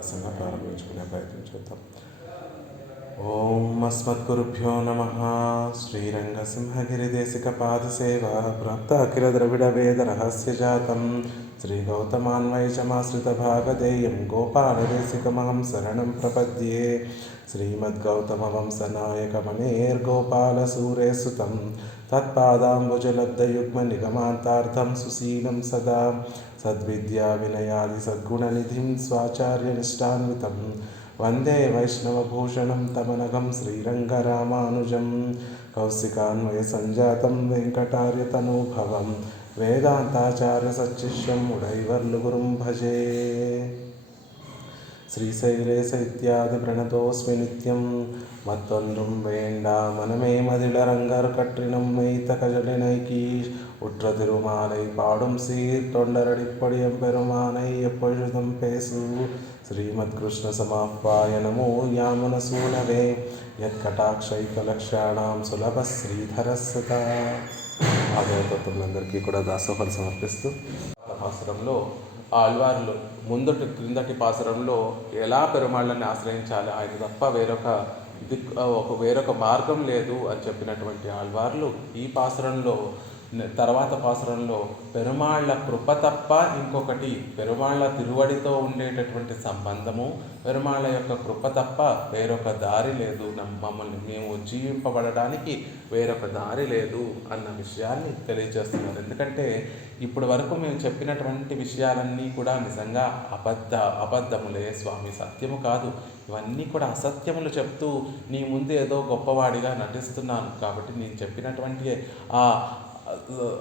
ప్రసంగా ప్రారంభించుకునే ప్రయత్నం చేద్దాం. ఓం అస్మద్గురుభ్యో నమ. శ్రీరంగసింహగిరిదేశికపాదసేవా ప్రాప్త అఖిల ద్రవిడ వేద రహస్య జాతం శ్రీ గౌతమాన్వయచమాశ్రితభాగధేయం గోపాలదేశికమహం శరణం ప్రపద్యే శ్రీమద్గౌతమవంశనాయకమనేర్గోపాలసూరేసుతం. తత్పాదాంబుజలబ్ధయుగ్మనిగమాంతార్థం సుశీలం సదా. సద్విద్యా వినయాది సద్గుణ నిధిం స్వాచార్య నిష్టాన్వితం వందే వైష్ణవభూషణం తమనగం శ్రీరంగరామానుజం. కౌశికాన్వయ సంజాతం వెంకటార్యతనూభవం. వేదాంతాచార్య సచ్చిష్యం ఉడైవర్లుగురుం భజే. శ్రీశైలే శైత్యాది ప్రణతోస్మి నిత్యం. మత్తొన్నుం వేండా మనమే మదిళరంగర్ కట్టినం మైత కజలినైకీ. உற்ற திருமாலை பாடும் சீர் தொண்டரடிப்படியம் பெருமானை எப்பொழுதும் பேசு శ్రీమద్ కృష్ణ సమాప్పాయ నమో యామన సూనవే యత్కటాక్షైకలక్షాణం సులభ శ్రీధరస్సుత ఆదయతత్వులందరికీ కూడా దాసోహలు సమర్పిస్తూ పాసురంలో ఆళ్వార్లు ముందటి క్రిందటి పాసురంలో ఎలా పెరుమాళ్ళని ఆశ్రయించాలి ఆయన తప్ప వేరొక దిక్ ఒక వేరొక మార్గం లేదు అని చెప్పినటువంటి ఆళ్వార్లు ఈ పాసురంలో తర్వాత పాసురంలో పెరుమాళ్ళ కృప తప్ప ఇంకొకటి పెరుమాళ్ళ తిరువడితో ఉండేటటువంటి సంబంధము పెరుమాళ్ళ యొక్క కృప తప్ప వేరొక దారి లేదు. మమ్మల్ని మేము జీవింపబడడానికి వేరొక దారి లేదు అన్న విషయాన్ని తెలియజేస్తున్నారు. ఎందుకంటే ఇప్పటి వరకు మేము చెప్పినటువంటి విషయాలన్నీ కూడా నిజంగా అబద్ధ అబద్ధములే స్వామి. సత్యము కాదు. ఇవన్నీ కూడా అసత్యములు చెప్తూ నీ ముందు ఏదో గొప్పవాడిగా నటిస్తున్నాను కాబట్టి నేను చెప్పినటువంటి ఆ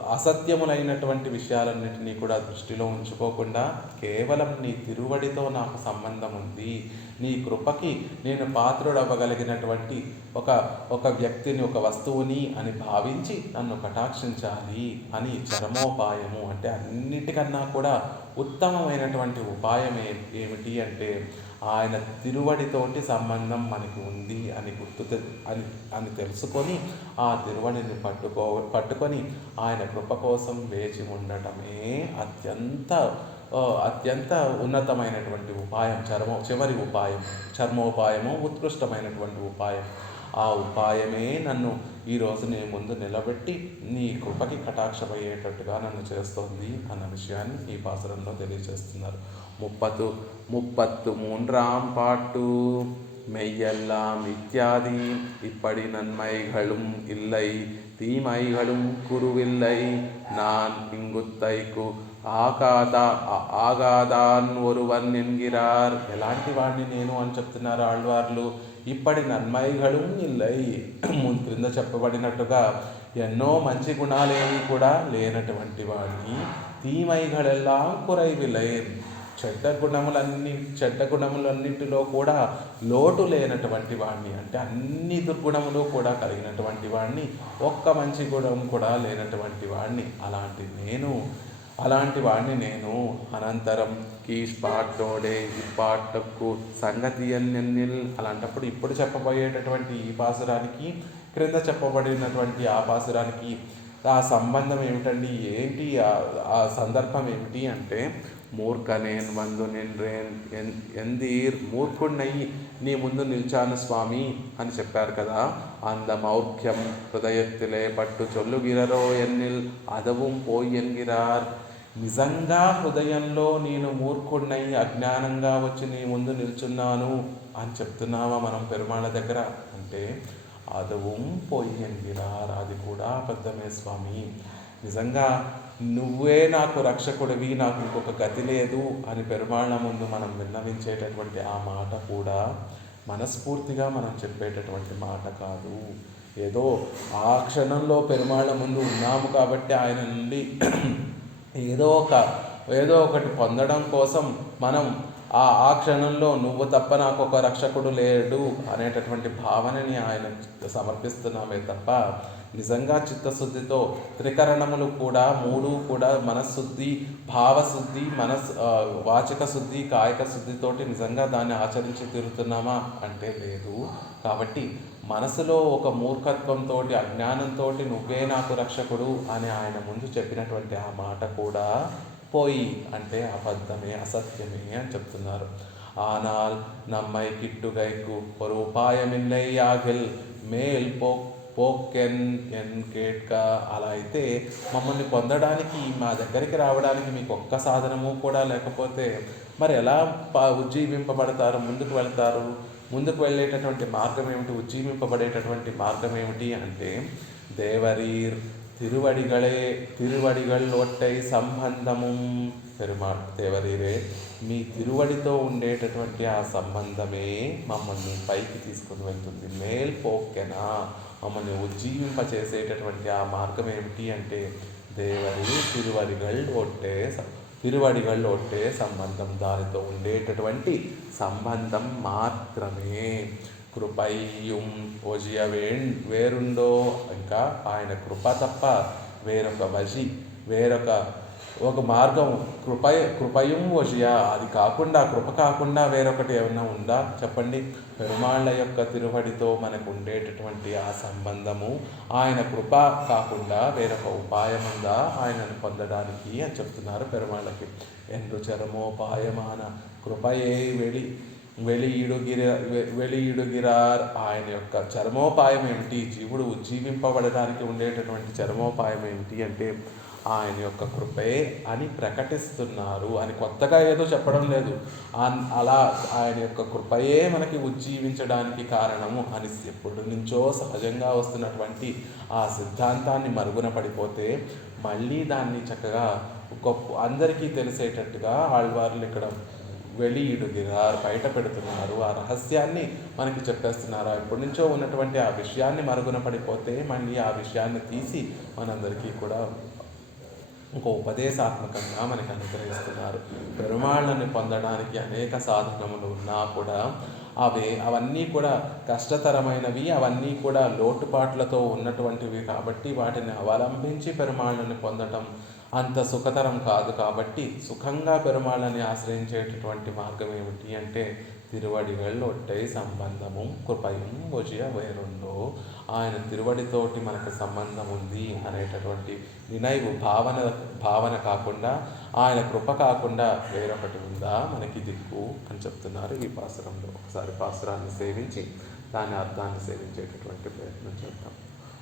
అసత్యములైనటువంటి విషయాలన్నింటినీ కూడా దృష్టిలో ఉంచుకోకుండా కేవలం నీ తిరువడితో నాకు సంబంధం ఉంది. నీ కృపకి నేను పాత్రుడవ్వగలిగినటువంటి ఒక ఒక వ్యక్తిని ఒక వస్తువుని అని భావించి నన్ను కటాక్షించాలి అని చరమోపాయము అంటే అన్నిటికన్నా కూడా ఉత్తమమైనటువంటి ఉపాయం ఏమిటి అంటే ఆయన తిరువడితోటి సంబంధం మనకి ఉంది అని గుర్తు అని అని తెలుసుకొని ఆ తిరువడిని పట్టుకో పట్టుకొని ఆయన కృప కోసం వేచి ఉండటమే అత్యంత అత్యంత ఉన్నతమైనటువంటి ఉపాయం చర్మ చివరి ఉపాయం చర్మోపాయము ఉత్కృష్టమైనటువంటి ఉపాయం. ఆ ఉపాయమే నన్ను ఈరోజు నీ ముందు నిలబెట్టి నీ కృపకి కటాక్షమయ్యేటట్టుగా నన్ను చేస్తోంది అన్న విషయాన్ని ఈ పాసరంలో తెలియజేస్తున్నారు. ముప్పత్తు ముప్పత్తు మూండ్రాం పాటు. மெய்யெல்லாம் இத்தியாதி ఇప్పటి நன்மைகளும் ఇల్లై தீமைகளும் కురువిల్లై. நான் இங்குத்தைக்கு ఆగాదా ఆగాదాన్ ఒరువన్ ఎన్గిరార్. ఎలాంటి వాడిని నేను అని చెప్తున్నారు ఆళ్వార్లు? ఇప్పటి నన్మైగళు ఇల్లై. క్రింద చెప్పబడినట్టుగా ఎన్నో మంచి గుణాలేవి కూడా లేనటువంటి వాడిని తీమైగళెల్లా కురైవిలైన్ చెడ్డ గుణములన్నీ చెడ్డ గుణములన్నింటిలో కూడా లోటు లేనటువంటి వాడిని అంటే అన్ని దుర్గుణములు కూడా కలిగినటువంటి వాడిని ఒక్క మంచి గుణం కూడా లేనటువంటి వాడిని అలాంటి నేను అలాంటి వాడిని నేను అనంతరం కీష్ పాటోడే ఈ పాటకు సంగతి అన్నెన్నిల్ అలాంటప్పుడు ఇప్పుడు చెప్పబోయేటటువంటి ఈ పాసురానికి క్రింద చెప్పబడినటువంటి ఆ పాసురానికి ఆ సంబంధం ఏమిటండి? ఏంటి? ఆ సందర్భం ఏమిటి అంటే మూర్ఖనేన్ వందు నిన్రేన్ ఎందీర్ మూర్ఖుణ్ణయి నీ ముందు నిల్చాను స్వామి అని చెప్పారు కదా. అందమౌఖ్యం హృదయత్తిలే పట్టు చొల్లుగిరరో ఎన్నిల్ అదவும் పోయి ఎన్గిరార్ నిజంగా హృదయంలో నేను మూర్ఖుణ్ణై అజ్ఞానంగా వచ్చి నీ ముందు నిల్చున్నాను అని చెప్తున్నావా మనం పెరుమాళ దగ్గర? అంటే అదவும் పొయ్యంగిరార్ అది కూడా అబద్ధమే స్వామి. నిజంగా నువ్వే నాకు రక్షకుడివి నాకు ఇంకొక గతి లేదు అని పెరుమాళ్ళ ముందు మనం విన్నవించేటటువంటి ఆ మాట కూడా మనస్ఫూర్తిగా మనం చెప్పేటటువంటి మాట కాదు. ఏదో ఆ క్షణంలో పెరుమాళ్ళ ముందు ఉన్నాము కాబట్టి ఆయన నుండి ఏదో ఒక ఏదో ఒకటి పొందడం కోసం మనం ఆ ఆ క్షణంలో నువ్వు తప్ప నాకు ఒక రక్షకుడు లేడు అనేటటువంటి భావనని ఆయన సమర్పిస్తున్నామే తప్ప నిజంగా చిత్తశుద్ధితో త్రికరణములు కూడా మూడు కూడా మనశుద్ధి భావశుద్ధి మనస్ వాచక శుద్ధి కాయక శుద్ధితోటి నిజంగా దాన్ని ఆచరించి తీరుతున్నామా అంటే లేదు. కాబట్టి మనసులో ఒక మూర్ఖత్వంతో అజ్ఞానంతో నువ్వే నాకు రక్షకుడు అని ఆయన ముందు చెప్పినటువంటి ఆ మాట కూడా పోయి అంటే అబద్ధమే అసత్యమే అని చెప్తున్నారు ஆனால் நம்மை கிட்டுகைக்கு ஒரு ఉపాయమిల్లై యాగిల్ మేల్ పో పోకెన్ ఎన్ కేట్క అలా అయితే మమ్మల్ని పొందడానికి మా దగ్గరికి రావడానికి మీకు ఒక్క సాధనము కూడా లేకపోతే మరి ఎలా ప ఉజ్జీవింపబడతారు ముందుకు వెళ్తారు ముందుకు వెళ్ళేటటువంటి మార్గం ఏమిటి? ఉజ్జీవింపబడేటటువంటి మార్గం ఏమిటి అంటే దేవరీర్ తిరువడిగళే తిరువడిగల్ ఒట్టై సంబంధము పెరుమాళ్ దేవరీరే మీ తిరువడితో ఉండేటటువంటి ఆ సంబంధమే మమ్మల్ని పైకి తీసుకుని వెళ్తుంది. మేల్ పోకెనా మమ్మల్ని ఉజ్జీవింపచేసేటటువంటి ఆ మార్గం ఏమిటి అంటే దేవరి తిరువడిగల్ ఒట్టే తిరువడి తిరువడిగల్ ఒట్టే సంబంధం దానితో ఉండేటటువంటి సంబంధం మాత్రమే. కృపయ్యం ఒజియ వే వేరుండో. ఇంకా ఆయన కృప తప్ప వేరొక వజి వేరొక ఒక మార్గం. కృప కృపయం వజియ అది కాకుండా కృప కాకుండా వేరొకటి ఏమన్నా ఉందా? చెప్పండి. పెరుమాళ్ళ యొక్క తిరువడితో మనకు ఉండేటటువంటి ఆ సంబంధము ఆయన కృప కాకుండా వేరొక ఉపాయం ఉందా? ఆయనను పొందడానికి అని చెప్తున్నారు పెరుమాళ్ళకి. ఎందు చరమోపాయమాన కృపయే వెడి వెలియిడుగిర వె- వెలియిడుగిరార్. ఆయన యొక్క చర్మోపాయం ఏమిటి జీవుడు ఉజ్జీవింపబడడానికి ఉండేటటువంటి చర్మోపాయం ఏమిటి అంటే ఆయన యొక్క కృపే అని ప్రకటిస్తున్నారు అని కొత్తగా ఏదో చెప్పడం లేదు. అలా ఆయన యొక్క కృపయే మనకి ఉజ్జీవించడానికి కారణము అని ఎప్పటి నుంచో సహజంగా వస్తున్నటువంటి ఆ సిద్ధాంతాన్ని మరుగున పడిపోతే మళ్ళీ దాన్ని చక్కగా గొప్ప అందరికీ తెలిసేటట్టుగా ఆళ్వార్లు ఇక్కడ వెలియిడుగిరారు బయట పెడుతున్నారు. ఆ రహస్యాన్ని మనకి చెప్పేస్తున్నారు? ఎప్పటి నుంచో ఉన్నటువంటి ఆ విషయాన్ని మరుగున పడిపోతే మళ్ళీ ఆ విషయాన్ని తీసి మనందరికీ కూడా ఒక ఉపదేశాత్మకంగా మనకి అనుగ్రహిస్తున్నారు. పెరుమాళ్ళని పొందడానికి అనేక సాధనములు ఉన్నా కూడా అవి అవన్నీ కూడా కష్టతరమైనవి అవన్నీ కూడా లోటుపాట్లతో ఉన్నటువంటివి కాబట్టి వాటిని అవలంబించి పెరుమాళ్ళని పొందటం అంత సుఖతరం కాదు కాబట్టి సుఖంగా పెరుమాళ్ళని ఆశ్రయించేటటువంటి మార్గం ఏమిటి అంటే తిరువడిగళ్ళు ఒట్టై సంబంధము కృపయం వజియ వేరుండో. ఆయన తిరువడితోటి మనకు సంబంధం ఉంది అనేటటువంటి వినయవు భావన భావన కాకుండా ఆయన కృప కాకుండా వేరొకటి ఉందా? మనకి దిక్కు అని చెప్తున్నారు ఈ పాసురంలో. ఒకసారి పాసురాన్ని సేవించి దాని అర్థాన్ని సేవించేటటువంటి ప్రయత్నం చేద్దాం.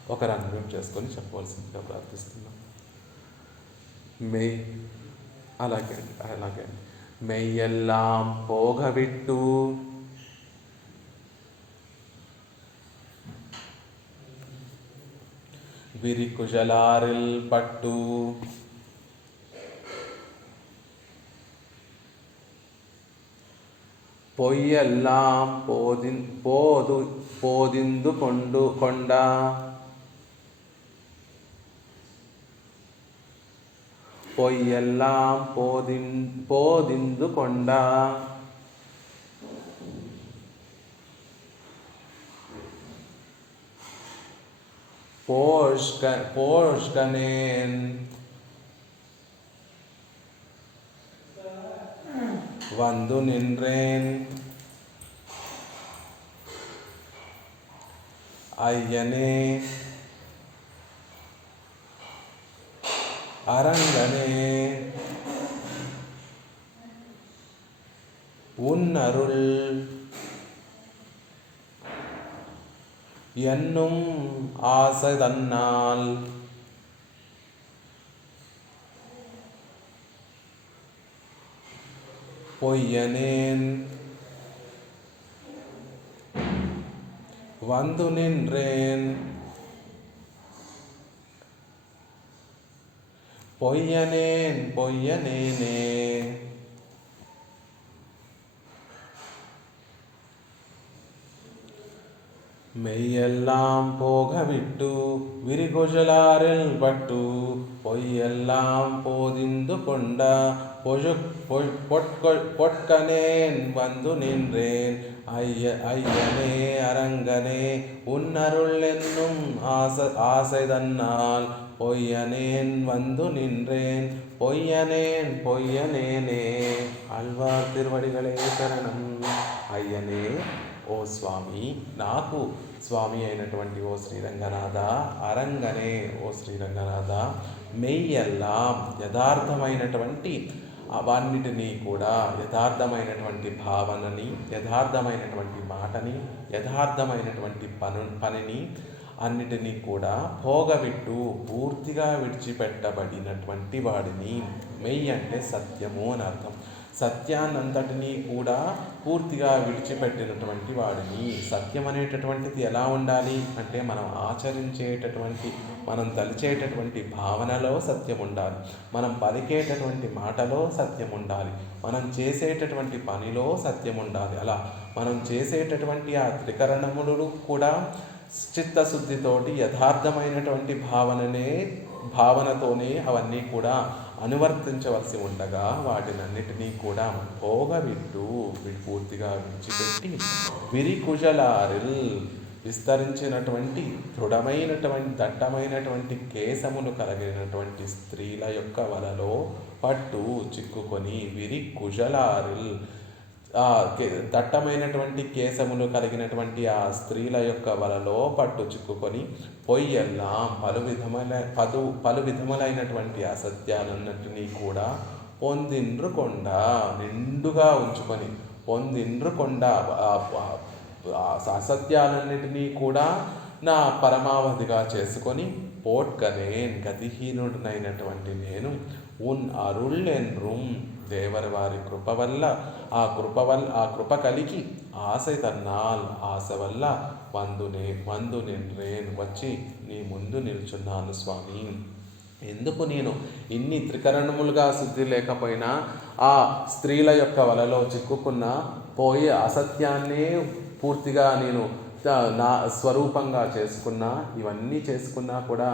ఒకరు అన్మ్యూట్ చేసుకొని చెప్పవలసిందిగా ప్రార్థిస్తున్నాం. మే అలాగే అండి అలాగే అండి మెయ్యెల్లాం పోగవిట్టు విరికుజలారిల్ పట్టు పొయ్యెల్లాం పోది పోదు పోదిందు కొండు பொய்யெல்லாம் போதின் போதிந்து கொண்டான் போஷ்க போஷ்கனேன். வந்து நின்றேன். ஐயனே அரங்கனே. உன் அருள் என்னும் ஆசை தன்னால். பொய்யனேன். வந்து நின்றேன். பொய்யனேன் பொய்யனேனே மெய்யெல்லாம் போಗವಿಟ್ಟು ವಿರಿಗೋಜಲಾರೆಲ್ ಪಟ್ಟು பொய்யெல்லாம் போதிந்து கொண்ட பொழு பொற்கனேன் வந்து நின்றேன். ஐய ஐயனே அரங்கனே உன்னருள் என்னும் ஆச ஆசை தன்னால் பொய்யனேன் வந்து நின்றேன். பொய்யனேன் பொய்யனேனே அல்வார் திருவடிகளே சரணம். ஐயனே ఓ స్వామి నాకు స్వామి అయినటువంటి ఓ శ్రీరంగనాథ అరంగనే ఓ శ్రీరంగనాథ మెయ్యల్లా యథార్థమైనటువంటి అవన్నిటినీ కూడా యథార్థమైనటువంటి భావనని యథార్థమైనటువంటి మాటని యథార్థమైనటువంటి పను పనిని అన్నిటినీ కూడా పోగబెట్టు పూర్తిగా విడిచిపెట్టబడినటువంటి వాడిని. మెయ్యి అంటే సత్యము అని అర్థం. సత్యాన్నంతటినీ కూడా పూర్తిగా విడిచిపెట్టినటువంటి వాడిని. సత్యం అనేటటువంటిది ఎలా ఉండాలి? అంటే మనం ఆచరించేటటువంటి మనం తలిచేటటువంటి భావనలో సత్యం ఉండాలి. మనం పలికేటటువంటి మాటలో సత్యం ఉండాలి. మనం చేసేటటువంటి పనిలో సత్యం ఉండాలి. అలా మనం చేసేటటువంటి ఆ త్రికరణములు కూడా చిత్తశుద్ధితోటి యథార్థమైనటువంటి భావననే భావనతోనే అవన్నీ కూడా అనువర్తించవలసి ఉండగా వాటినన్నిటినీ కూడా పోగవిట్టు పూర్తిగా విడిచిపెట్టి విరికుజలారిల్ విస్తరించినటువంటి దృఢమైనటువంటి దట్టమైనటువంటి కేశములు కలిగినటువంటి స్త్రీల యొక్క వలలో పట్టు చిక్కుకొని విరి కుజలారిల్ దట్టమైనటువంటి కేశములు కలిగినటువంటి ఆ స్త్రీల యొక్క వలలో పట్టు చిక్కుకొని పొయ్యెల్లాం పలు విధముల పదు పలు విధములైనటువంటి అసత్యాలన్నింటినీ కూడా పొందిండ్రు కొండ నిండుగా ఉంచుకొని పొందిండ్రు కొండ అసత్యాలన్నిటినీ కూడా నా పరమావధిగా చేసుకొని పోట్కనేన్ గతిహీనుడినైనటువంటి నేను ఉన్ అరుళ్ళెన్రుం దేవరి వారి కృప వల్ల ఆ కృప వల్ల ఆ కృప కలిగి ఆశ తన్నాల్ ఆశ వల్ల వందునే వందు నిన్రేన్ వచ్చి నీ ముందు నిల్చున్నాను స్వామి. ఎందుకు నేను ఇన్ని త్రికరణములుగా శుద్ధి లేకపోయినా ఆ స్త్రీల యొక్క వలలో చిక్కుకున్న పోయే అసత్యాన్నే పూర్తిగా నేను నా స్వరూపంగా చేసుకున్నా ఇవన్నీ చేసుకున్నా కూడా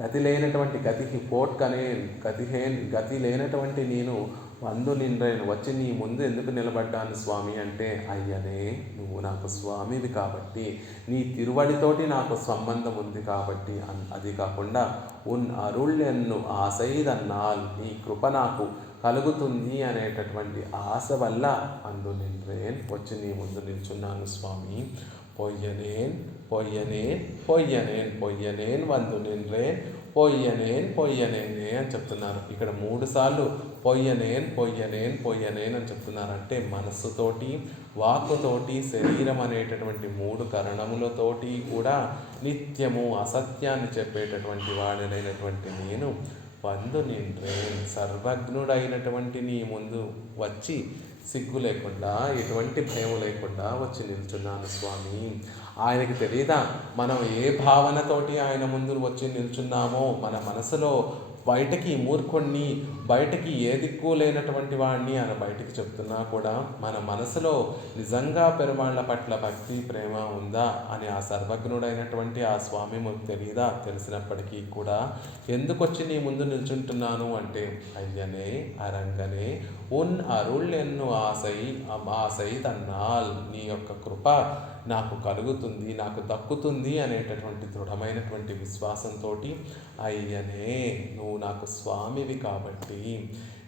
గతి లేనటువంటి గతికి పోట్కనే గతిహే గతి లేనటువంటి నేను వందు నిండ్రైన వచ్చి నీ ముందు ఎందుకు నిలబడ్డాను స్వామి అంటే అయ్యనే నువ్వు నాకు స్వామివి కాబట్టి నీ తిరువడితోటి నాకు సంబంధం ఉంది కాబట్టి అది కాకుండా ఉన్ అరుళ్ళెన్ను ఆశైదన్నాల్ నీ కృప నాకు కలుగుతుంది అనేటటువంటి ఆశ వల్ల అందు నిండ్రేన్ వచ్చి నీ ముందు నిల్చున్నాను స్వామి. பொய்யனேன் పొయ్యనేన్ పొయ్యనేన్ పొయ్యనేన్ వందు నిండ్రేన్ పొయ్యనేన్ పొయ్యనేనే అని చెప్తున్నారు. ఇక్కడ మూడు సార్లు పొయ్యనేన్ పొయ్యనేన్ పొయ్యనేన్ అని చెప్తున్నారు. అంటే మనస్సుతోటి వాక్కుతోటి శరీరం అనేటటువంటి మూడు కరణములతోటి కూడా నిత్యము అసత్యాన్ని చెప్పేటటువంటి వాడినైనటువంటి నేను వందు నిండ్రేన్. సర్వజ్ఞుడైనటువంటి నీ ముందు వచ్చి సిగ్గు లేకుండా ఎటువంటి భయం లేకుండా వచ్చి నిల్చున్నాను స్వామి. ఆయనకి తెలియదా మనం ఏ భావనతోటి ఆయన ముందు వచ్చి నిల్చున్నామో మన మనసులో బయటకి మూర్ఖుణ్ణి బయటకి ఏ దిక్కు లేనటువంటి వాడిని ఆయన బయటికి చెప్తున్నా కూడా మన మనసులో నిజంగా పెరుమాళ్ళ పట్ల భక్తి ప్రేమ ఉందా అని ఆ సర్వజ్ఞుడైనటువంటి ఆ స్వామి మాకు తెలియదా తెలిసినప్పటికీ కూడా ఎందుకు వచ్చి నీ ముందు నిల్చుంటున్నాను అంటే అయ్యనే అరంగనే ఉన్ అరుళ్ళెన్ను ఆశై ఆశై తన్నాల్. నీ యొక్క కృప నాకు కలుగుతుంది నాకు దక్కుతుంది అనేటటువంటి దృఢమైనటువంటి విశ్వాసంతో అయ్యనే నువ్వు నాకు స్వామివి కాబట్టి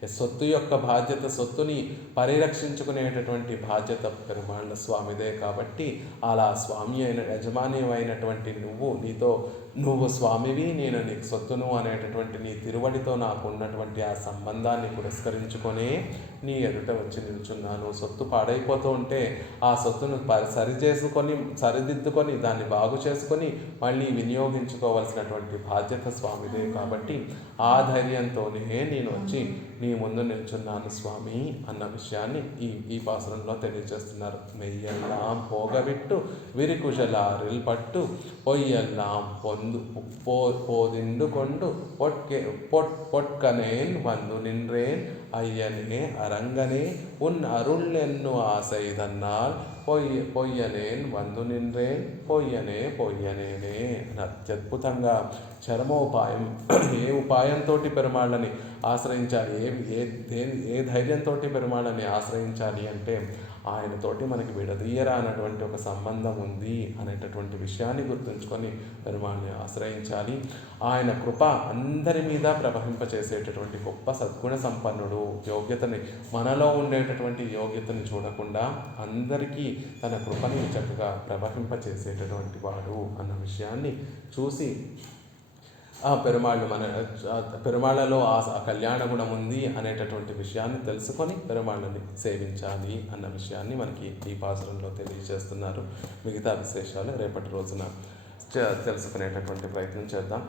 సొత్తు యొక్క బాధ్యత సొత్తుని పరిరక్షించుకునేటటువంటి బాధ్యత పెరుమాళ్ళ స్వామిదే కాబట్టి అలా స్వామి అయిన యజమాని అయినటువంటి నువ్వు నీతో నువ్వు స్వామివి నేను నీకు సొత్తును అనేటటువంటి నీ తిరువడితో నాకు ఉన్నటువంటి ఆ సంబంధాన్ని పురస్కరించుకొని నీ ఎదుట వచ్చి నిల్చున్నాను. సొత్తు పాడైపోతూ ఉంటే ఆ సొత్తును సరి చేసుకొని సరిదిద్దుకొని దాన్ని బాగు చేసుకొని మళ్ళీ వినియోగించుకోవాల్సినటువంటి బాధ్యత స్వామిదే. కాబట్టి ఆ ధైర్యంతోనే నేను వచ్చి నీ ముందు నిల్చున్నాను స్వామి అన్న విషయాన్ని ఈ ఈ పాసనంలో తెలియజేస్తున్నారు. మెయ్యెల్లాం పోగబిట్టు విరికుశలారిల్ పట్టు పొయ్యెల్లాం పొ ಒಂದು ಪೋ ಪೋದಿಂಡುಕೊಂಡು ಪೊಟ್ಕೆ ಪೊಟ್ ಪೊಟ್ಕನೇನ್ ಒಂದು ನಿನ್ರೇನ್ ಅಯ್ಯನೇ ಅರಂಗನೇ ಉನ್ ಅರುಳ್ಳೆನ್ನು ఆశైదన్నాల్ పొయ్య పొయ్యనేన్ వందు నిన్రేన్ పొయ్యనే పొయ్యనేనే అని అత్యద్భుతంగా చరమోపాయం ఏ ఉపాయంతో పెరుమాళ్ళని ఆశ్రయించాలి ఏ ఏ ఏ ధైర్యంతో పెరుమాళ్ళని ఆశ్రయించాలి అంటే ఆయనతోటి మనకి విడదీయరా అన్నటువంటి ఒక సంబంధం ఉంది అనేటటువంటి విషయాన్ని గుర్తుంచుకొని పెరుమాళ్ళని ఆశ్రయించాలి. ఆయన కృప అందరి మీద ప్రవహింపచేసేటటువంటి గొప్ప సద్గుణ సంపన్నుడు యోగ్యతని మనలో ఉండేటటువంటి యోగ్యతని చూడకుండా అందరికీ తన కృపని చక్కగా ప్రవహింపచేసేటటువంటి వాడు అన్న విషయాన్ని చూసి పెరుమాళ్ళు మన పెరుమాళ్ళలో ఆ కళ్యాణ గుణం ఉంది అనేటటువంటి విషయాన్ని తెలుసుకొని పెరుమాళ్ళని సేవించాలి అన్న విషయాన్ని మనకి ఈ పాసురంలో తెలియజేస్తున్నారు. మిగతా విశేషాలు రేపటి రోజున తెలుసుకునేటటువంటి ప్రయత్నం చేద్దాం.